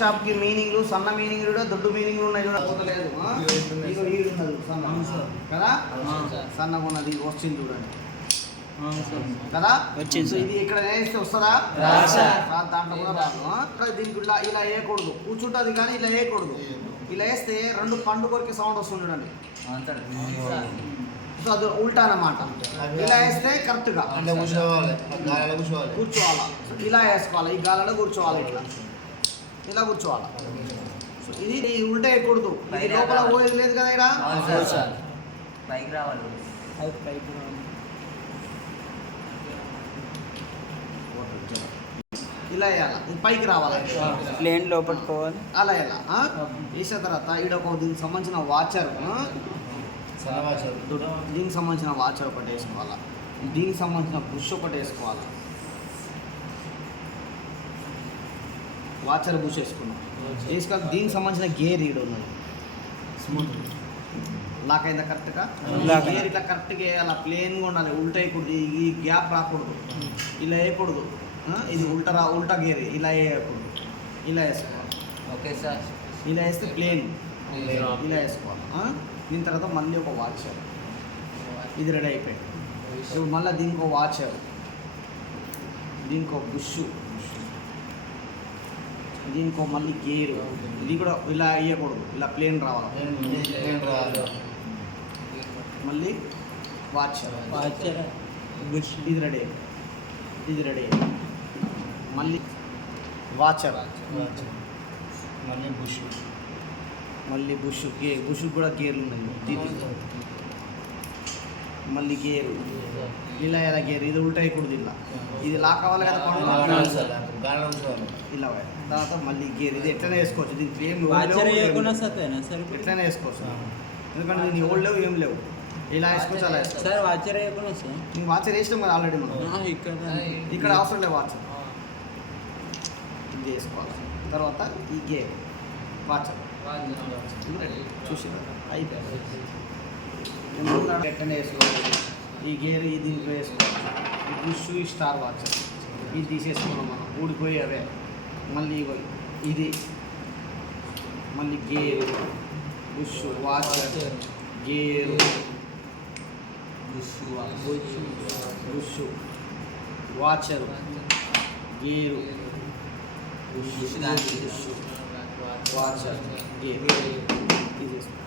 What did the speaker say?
Shop కి మీనింగ్లు సన్న మీనింగ్లు దొడ్డు మీనింగ్లు ఉన్నాయి చూడలేదు. కదా సన్నగా ఉన్నది వచ్చింది చూడండి కదా వచ్చింది. ఇది ఇక్కడ వేస్తే వస్తుందా? దాంట్లో కూడా రాదు. దీనికి ఇలా వేయకూడదు, కూర్చుంటుంది కానీ ఇలా వేయకూడదు. ఇలా వేస్తే రెండు పండు కొరికి సౌండ్ వస్తుంది చూడండి. సో అది ఉల్టా అన్నమాట. ఇలా వేస్తే కరెక్ట్గా కూర్చోవాలా. ఇలా వేసుకోవాలి, ఈ గాలలో కూర్చోవాలి, ఇట్లా ఇలా కూర్చోవాలి. సో ఇది ఉల్టా వేయకూడదు. ఇది లోపల పోయేది లేదు కదా ఇక్కడ పైకి రావాలి. ఇలా వేయాలి, ఇది పైకి రావాలి, ప్లేన్ లోపట్టుకోవాలి. అలా ఎలా వేసిన తర్వాత ఈడ దీనికి సంబంధించిన వాచర్, దీనికి సంబంధించిన వాచర్ ఒకటి వేసుకోవాలి, దీనికి సంబంధించిన బుష్ ఒకటి వేసుకోవాలి. వాచర్ బుష్ వేసుకున్నాం. వేసుకొని దీనికి సంబంధించిన గేర్ ఈడ ఉన్నది, స్మూత్ లాక్ అయిందా కరెక్ట్గా. గేర్ ఇట్లా కరెక్ట్గా వేయాలి, ప్లేన్గా ఉండాలి, ఉల్టా వేయకూడదు, ఈ గ్యాప్ రాకూడదు, ఇలా వేయకూడదు. ఇది ఉల్టా గేర్ ఇలా వేయకూడదు, ఇలా వేసుకోవాలి. Okay sir. ఇలా వేస్తే ప్లేన్, ఇలా వేసుకోవాలి. దీని తర్వాత మళ్ళీ ఒక వాచర్, ఇది రెడీ అయిపోయింది. ఇప్పుడు మళ్ళీ దీనికి ఒక వాచర్, దీనికి ఒక బుష్, దీనికి మళ్ళీ గేరు. ఇది కూడా ఇలా వేయకూడదు, ఇలా ప్లేన్ రావాలి. మళ్ళీ వాచర్, బుష్, ఇది రెడీ, ఇది రెడీ. మళ్ళీ వాచర్, మళ్ళీ బుష్, మళ్ళీ బుష్, గేర్, బుష్ కూడా గేర్లు ఉన్నాయి. మళ్ళీ గేరు, ఇలా ఎలా గేర్, ఇది ఉల్టా వేయకూడదు, ఇలా ఇది లాక్ అవ్వాలి కదా ఇలా. తర్వాత మళ్ళీ గేర్, ఇది ఎట్లనే వేసుకోవచ్చు, దీనికి ఏం ఎట్లనే వేసుకోవచ్చు, ఎందుకంటే దీన్ని ఓల్డ్ లేవు ఏం లేవు. ఇలా వేసుకోవచ్చు, అలా వేసుకోవచ్చు. నీకు వాచర్ వేసినాం కదా ఆల్రెడీ మనం, ఇక్కడ అవసరం లేదు వాచర్. ఇది వేసుకోవాలి. తర్వాత ఈ గేర్, వాచర్ చూసి అయిపోయింది. ఎట్లనే వేసుకోవాలి. ఈ గేర్ ఈ దీంట్లో వేసుకోవాలి. ఈ బుష్, ఈ స్టార్ వాచర్ ఇది తీసేసుకున్నాం మనం, ఊడిపోయి అవే. మళ్ళీ ఇది మళ్ళీ gear, bush, washer, gear, bush, washer, gear, bush, washer, gear తీసేసుకోవాలి.